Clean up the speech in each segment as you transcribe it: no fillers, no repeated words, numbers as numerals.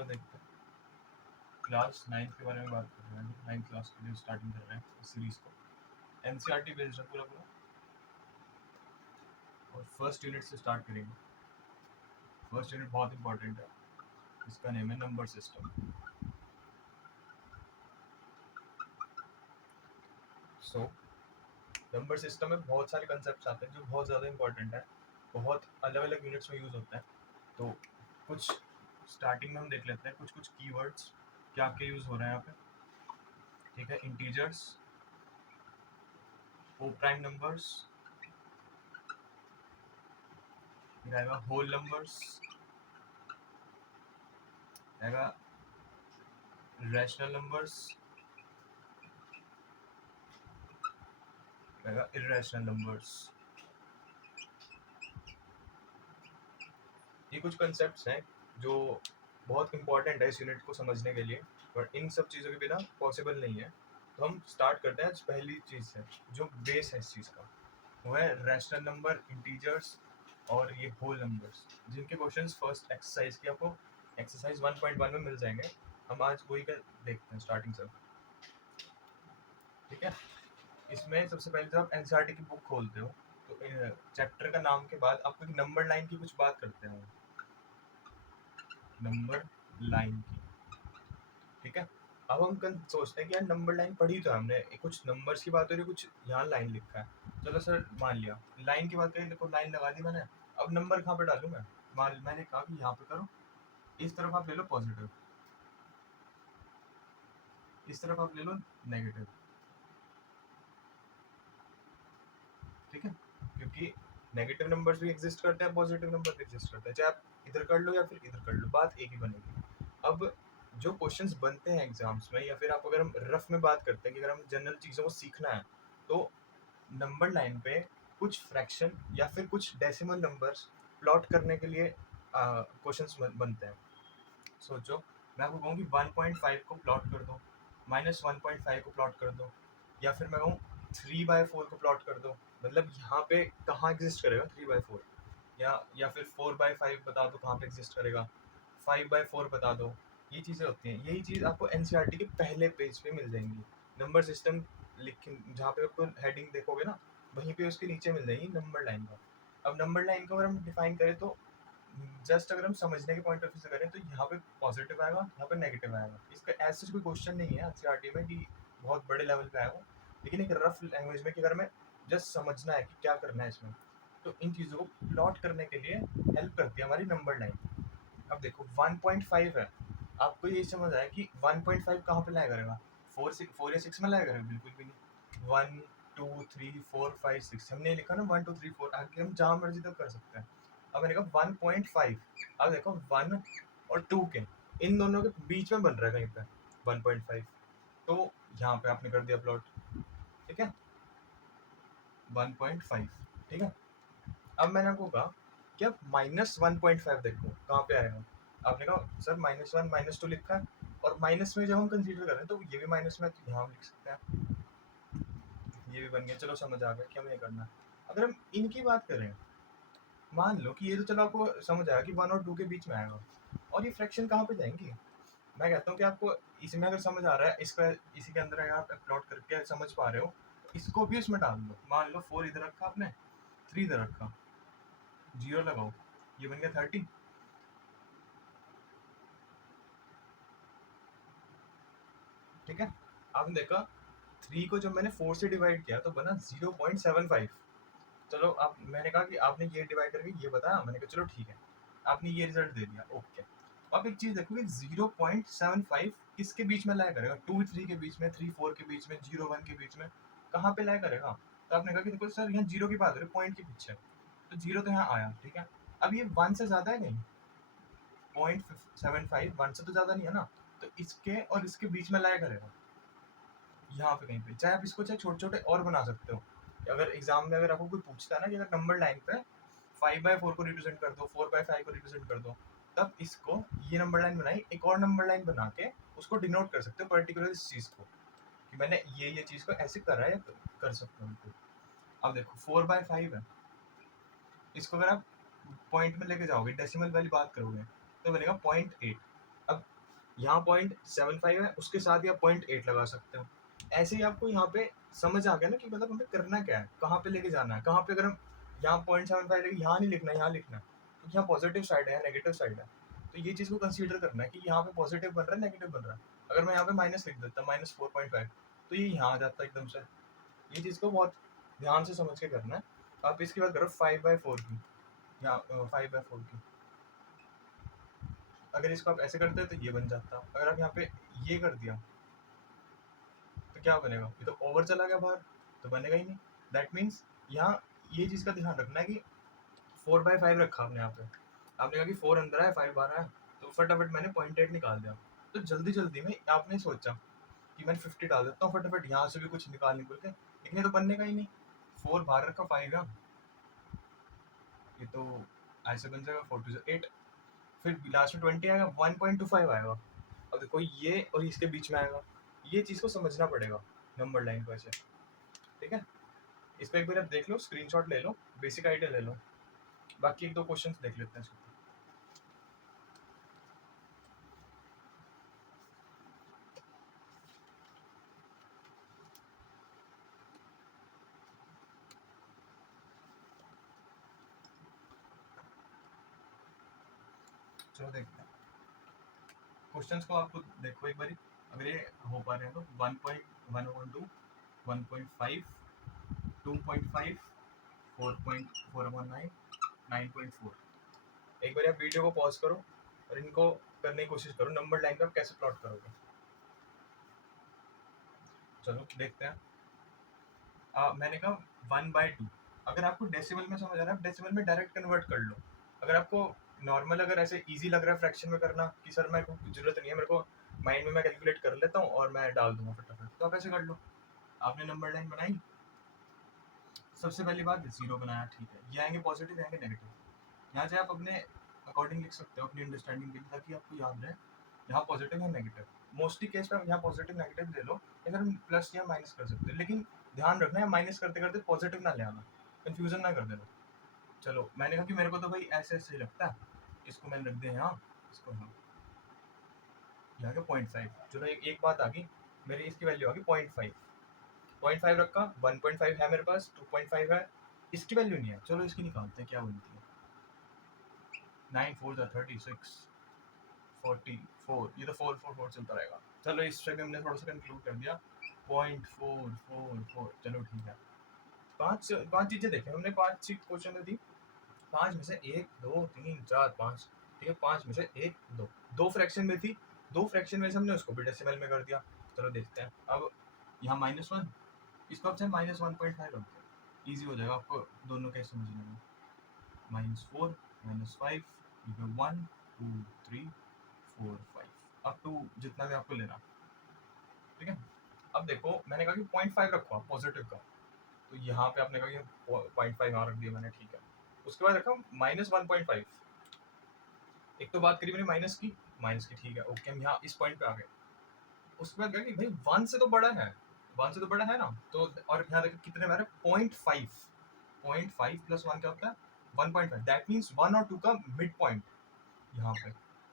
चलो देखते हैं, क्लास 9 के बारे में बात कर रहे हैं, 9 क्लास के लिए स्टार्टिंग कर रहे हैं इस सीरीज को। एनसीईआरटी बेस्ड है पूरा पूरा, और फर्स्ट यूनिट से स्टार्ट करेंगे। फर्स्ट यूनिट बहुत इंपॉर्टेंट है, इसका नेम है number system. So number system में बहुत सारे कंसेप्ट आते हैं जो बहुत ज़्यादा इंपॉर्टेंट है, बहुत अलग अलग यूनिट्स में यूज़ होते हैं। तो कुछ स्टार्टिंग में हम देख लेते हैं कुछ कुछ कीवर्ड्स क्या क्या यूज़ हो रहे हैं यहाँ पे। ठीक है, इंटीजर्स, ओ प्राइम नंबर्स, फिर आएगा होल नंबर्स, आएगा रैशनल नंबर्स, आएगा इर्रेशनल नंबर्स। ये कुछ कंसेप्ट्स हैं जो बहुत इंपॉर्टेंट है इस यूनिट को समझने के लिए, और इन सब चीज़ों के बिना पॉसिबल नहीं है। तो हम स्टार्ट करते हैं पहली चीज़ से, जो बेस है इस चीज़ का, वो है रैशनल नंबर, इंटीजर्स और ये होल नंबर्स, जिनके क्वेश्चंस फर्स्ट एक्सरसाइज की आपको एक्सरसाइज 1.1 में मिल जाएंगे। हम आज वही कर देखते हैं स्टार्टिंग से। ठीक है, इसमें सबसे पहले जब आप एनसीईआरटी की बुक खोलते हो तो चैप्टर का नाम के बाद आपको एक नंबर लाइन की कुछ बात करते हैं, नंबर लाइन की। ठीक है, अब हम कल सोचते हैं कि यार नंबर लाइन पढ़ी तो हमने, कुछ नंबर्स की बात हो रही है, कुछ यहाँ लाइन लिखा है। चलो सर मान लिया लाइन की बात करें, देखो लाइन लगा दी मैंने, अब नंबर कहाँ पे डालूं मैं? मैंने कहा कि यहाँ पे करो, इस तरफ आप ले लो पॉजिटिव, इस तरफ आप ले लो नेगेटिव। ठीक है, क्योंकि नेगेटिव नंबर्स भी एग्जिस्ट करते हैं, पॉजिटिव नंबर भी एग्जिस्ट करते हैं, चाहे आप इधर कर लो या फिर इधर कर लो, बात एक ही बनेगी। अब जो क्वेश्चंस बनते हैं एग्जाम्स में, या फिर आप अगर हम रफ में बात करते हैं कि अगर हम जनरल चीज़ों को सीखना है, तो नंबर लाइन पे कुछ फ्रैक्शन या फिर कुछ डेसिमल नंबर्स प्लॉट करने के लिए क्वेश्चंस बनते हैं। सोचो मैं आपको कहूँ कि 1.5 को प्लॉट कर दो, -1.5 को प्लॉट कर दो, या फिर मैं कहूँ 3/4 को प्लॉट कर दो। मतलब यहाँ पे कहाँ एग्जिस्ट करेगा 3/4, या फिर 4/5 बता दो कहाँ पे एग्जिस्ट करेगा, 5/4 बता दो। ये चीज़ें होती हैं, यही चीज़ आपको एनसीईआरटी के पहले पेज पे मिल जाएंगी। नंबर सिस्टम लिख, जहाँ पे आपको हेडिंग देखोगे ना, वहीं पे उसके नीचे मिल जाएगी नंबर लाइन का। अब नंबर लाइन को अगर हम डिफाइन करें तो जस्ट अगर हम समझने के पॉइंट ऑफ व्यू से करें तो यहाँ पे पॉजिटिव आएगा, यहाँ पे नेगेटिव आएगा। इसका ऐसा कोई क्वेश्चन नहीं है एनसीईआरटी में कि बहुत बड़े लेवल पे आएगा, लेकिन एक रफ लैंग्वेज में कि अगर हमें जस्ट समझना है कि क्या करना है इसमें, तो इन चीज़ों को प्लॉट करने के लिए हेल्प करती है हमारी नंबर लाइन। अब देखो 1.5 है, आपको ये समझ आया कि 1.5 कहाँ पे लाया करेगा, 4 या 6 में लाया करेगा? बिल्कुल भी नहीं। 1 2 3 4 5 6 हमने लिखा ना, 1 2 3 4, आगे हम जहाँ मर्जी तक कर सकते हैं। अब मैंने कहा 1.5, अब देखो 1 और 2 के इन दोनों के बीच में बन रहा है कहीं पे 1.5, तो यहाँ पे आपने कर दिया प्लॉट। ठीक है, 1.5। ठीक है, अब मैंने आपको कहा कि अब -1.5 देखो कहाँ पे आएगा। आपने कहा सर -1 -2 लिखा है, और माइनस में जब हम कंसीडर करें तो ये भी माइनस में है, तो यहाँ हम लिख सकते हैं, ये भी बन गया। चलो समझ आ गया कि हमें ये करना है। अगर हम इनकी बात करें, मान लो कि ये तो चलो आपको समझ आया कि 1 और 2 के बीच में आएगा, और ये फ्रैक्शन कहाँ पे जाएंगे? मैं कहता हूँ कि आपको इसमें अगर समझ आ रहा है, इसका इसी के अंदर अगर आप प्लॉट करके समझ पा रहे हो, तो इसको भी उसमें डाल दो। मान लो 4 इधर रखा आपने, 3 इधर रखा, 0 लगाओ, ये बन गया 30। ठीक है, आपने देखा 3 को जब मैंने 4 से डिवाइड किया तो बना 0.75। चलो आप, मैंने कहा कि आपने ये डिवाइड करके ये बताया, मैंने कहा चलो ठीक है, आपने ये रिजल्ट दे दिया, ओके। अब एक चीज देखो कि 0.75 किसके बीच में लाया करेगा? 2 3 के बीच में, 3 4 के बीच में, 0 1 के बीच में, कहाँ पे लाया करेगा? तो आपने कहा कि देखो सर यहाँ 0 की बात हो रही है, पॉइंट के पीछे, तो 0 तो यहाँ आया। ठीक है, अब ये 1 से ज्यादा है नहीं, 0.75 1 से तो ज्यादा नहीं है ना, तो इसके और इसके बीच में लाया करेगा यहाँ पे कहीं पे। चाहे आप इसको चाहे छोटे छोटे और बना सकते हो। अगर एग्जाम में अगर आपको कोई पूछता है ना कि अगर नंबर लाइन पे 5/4 को रिप्रेजेंट कर दो, 4/5 को रिप्रेजेंट कर दो, तब इसको ये नंबर लाइन बनाई, एक और नंबर लाइन बना के उसको डिनोट कर सकते हो पर्टिकुलर इस चीज को, कि मैंने ये चीज को ऐसे करा है या कर सकता हूँ। अब देखो 4/5 है, इसको अगर आप पॉइंट में लेके जाओगे, डेसिमल वाली बात करोगे, तो बनेगा 0.8। अब यहाँ 0.75 है, उसके साथ ही आप 0.8 लगा सकते हो। ऐसे ही आपको यहाँ पे समझ आ गया ना कि मतलब हमें करना क्या है, कहाँ पे लेके जाना है, कहाँ पे अगर हम यहाँ 0.75 लेके यहाँ नहीं लिखना है, यहाँ लिखना है, क्योंकि यहाँ पॉजिटिव साइड है, नेगेटिव साइड है। तो ये चीज़ को कंसीडर करना है कि यहाँ पे पॉजिटिव बन रहा है, नेगेटिव बन रहा है। अगर मैं यहाँ पे माइनस लिख देता -4.5, तो ये यहाँ आ जाता है एकदम से। ये चीज़ को बहुत ध्यान से समझ के करना है। आप इसकी बात करो 5/4 की, या 5/4 की। अगर इसको आप ऐसे करते हैं तो ये बन जाता। अगर आप यहाँ पे ये कर दिया तो क्या बनेगा, ये तो ओवर चला गया बाहर, तो बनेगा ही नहीं। दैट मीन्स यहाँ ये चीज़ का ध्यान रखना है कि 4/5 रखा आपने यहाँ पे, आपने कहा कि 4 अंदर है 5 बाहर है, तो फटाफट मैंने 0.8 निकाल दिया। तो जल्दी जल्दी में आपने सोचा कि मैं 50 डाल देता हूँ, फटाफट यहाँ से भी कुछ निकाल के, लेकिन ये तो बनने का ही नहीं। 4 बाहर रखा 5 है, ये तो ऐसे बन जाएगा 4 2 8, फिर लास्ट में 20 आएगा, 1.25 आएगा। अब देखो ये और इसके बीच में आएगा, ये चीज़ को समझना पड़ेगा नंबर लाइन को ऐसे, ठीक है। इस पर एक बार आप देख लो, स्क्रीनशॉट ले लो, बेसिक आइडिया ले लो, बाकी एक दो क्वेश्चंस देख लेते हैं इसके ऊपर। चलो देखते हैं क्वेश्चंस को, आपको देखो एक बार, अगर ये हो पा रहे हैं तो 1.1/2, 1.5, 2.5, 4.4/9, 9.4। एक बार आप वीडियो को पॉज करो और इनको करने की कोशिश करो, नंबर लाइन पे आप कैसे प्लॉट करोगे। चलो देखते हैं। मैंने कहा 1/2। अगर आपको डेसिमल में समझ आ रहा है, आप डेसिमल में डायरेक्ट कन्वर्ट कर लो। अगर आपको नॉर्मल, अगर ऐसे इजी लग रहा है फ्रैक्शन में करना कि सर मेरे को जरूरत नहीं है, मेरे को माइंड में मैं कैलकुलेट कर लेता हूँ और मैं डाल दूंगा फटाफट, तो आप ऐसे कर लो। आपने नंबर लाइन बनाई, सबसे पहली बात जीरो बनाया, ठीक है। ये आएंगे पॉजिटिव, आएंगे नेगेटिव। यहाँ से आप अपने अकॉर्डिंग लिख सकते हो, अपनी अंडरस्टैंडिंग के लिए, ताकि आपको याद रहे यहाँ पॉजिटिव है नेगेटिव। मोस्टली केस में आप यहाँ पॉजिटिव नेगेटिव ले लो, इधर हम प्लस या माइनस कर सकते हैं, लेकिन ध्यान रखना है माइनस करते करते पॉजिटिव ना ले आना, कंफ्यूजन ना कर देना। चलो मैंने कहा कि मेरे को तो भाई ऐसे ऐसे ही लगता है, इसको मैंने रख दिया यहाँ, इसको यहाँ, यहाँ के 0.5। चलो एक बात आ गई, मेरी इसकी वैल्यू आ गई 0.5। 0.5 रखा, 1.5 है मेरे पास, 2.5 है, इसकी वैल्यू नहीं है। चलो इसकी निकालते हैं क्या बनती है। 9 4 36, 44, ये तो 4 चलता रहेगा। चलो इससे भी हमने थोड़ा सा कंक्लूड कर दिया, 0.444। चलो ठीक है, पांच पांच चीजें देखें हमने, पांच चीज क्वेश्चन में दी, पांच में से 1 2 3 4 5, ठीक है। पांच में से 1 2, दो फ्रैक्शन में थी, दो फ्रैक्शन में से हमने उसको भी डेसिमल में कर दिया। चलो देखते हैं। अब यहाँ -1, इसको आप चाहे -1.5 रख दो, ईजी हो जाएगा आपको दोनों केस समझने में। -4 -5, 1 2 3 4 5, अप टू जितना भी आपको लेना, ठीक है। अब देखो मैंने कहा कि 0.5 रखो आप पॉजिटिव का, तो यहाँ पे आपने कहा कि 0.5 यहाँ रख दिया मैंने, ठीक है। उसके बाद रखा -1.5। एक तो बात करी मैंने माइनस की, ठीक है, ओके। हम यहाँ इस पॉइंट पे आ गए। उसके बाद कहा कि भाई 1 से तो बड़ा है, 1 से तो बड़ा है ना, तो और यहाँ देखो कितने में आ रहा है, 0.5। 0.5 + 1 क्या होता है, 1.5। दैट मीन्स 1 और 2 का मिड पॉइंट यहाँ पे।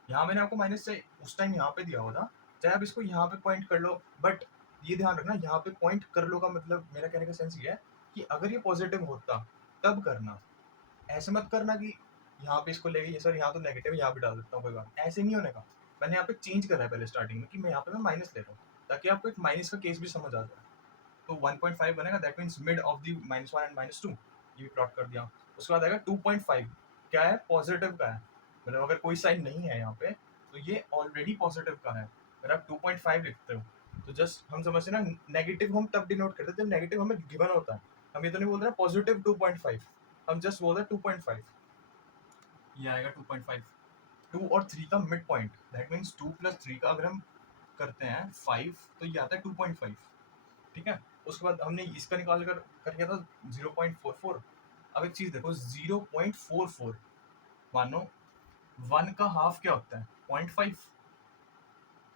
यहाँ मैंने आपको माइनस से उस टाइम यहाँ पे दिया हुआ था, चाहे आप इसको यहाँ पे पॉइंट कर लो, बट ये ध्यान रखना यहाँ पे पॉइंट कर लो का मतलब, मेरा कहने का सेंस ये है कि अगर ये पॉजिटिव होता तब करना, ऐसे मत करना कि यहाँ पे इसको लेके ये सर यहाँ तो नेगेटिव यहाँ पे डाल देता हूँ, कोई बात ऐसे नहीं होने का। मैंने यहाँ पे चेंज करा है पहले स्टार्टिंग में कि मैं यहाँ पे मैं माइनस ले रहा हूँ, ताकि आपको एक माइनस का केस भी समझ आ जाए। तो 1.5 बनेगा, that means mid of the -1 and -2, ये भी प्लॉट कर दिया। उसके बाद आएगा 2.5, क्या है, पॉजिटिव का है, मतलब अगर कोई साइन नहीं है यहाँ पे तो ये ऑलरेडी पॉजिटिव का है। अगर आप 2.5 लिखते हो तो जस्ट हम समझते ना, नेगेटिव हम तब डिनोट करते हैं जब नेगेटिव हमें गिवन होता है। हम ये तो नहीं बोल रहे पॉजिटिव 2.5, हम जस्ट बोल रहे हैं 2.5, ये आएगा 2.5। 2 और 3 का मिड पॉइंट, दैट मीन्स 2 + 3 का अगर हम करते हैं 5, तो ये आता है 2.5, ठीक है। उसके बाद हमने इसका निकाल कर किया था 0.44। अब एक चीज देखो, 0.44, मानो 1 का हाफ क्या होता है, 0.5।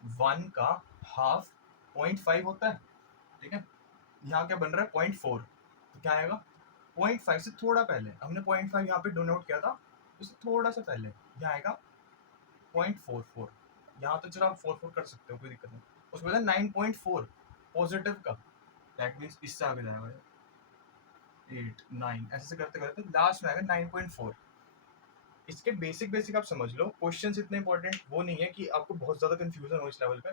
1 का हाफ 0.5 होता है, ठीक है। यहाँ क्या बन रहा है, 0.4, तो क्या आएगा, 0.5 से थोड़ा पहले, हमने 0.5 यहाँ पे डोनोट किया था, उससे थोड़ा सा पहले यहाँ आएगा 0.44। यहाँ तक चलो आप 4 कर सकते हो, कोई दिक्कत नहीं। उसमें था 9.4 पॉजिटिव का, दैट मीन्स इससे आगे जाएगा 8 9 ऐसे से करते करते लास्ट में आएगा 9.4। इसके बेसिक बेसिक आप समझ लो, क्वेश्चंस इतने इंपॉर्टेंट वो नहीं है कि आपको बहुत ज्यादा कंफ्यूजन हो इस लेवल पे।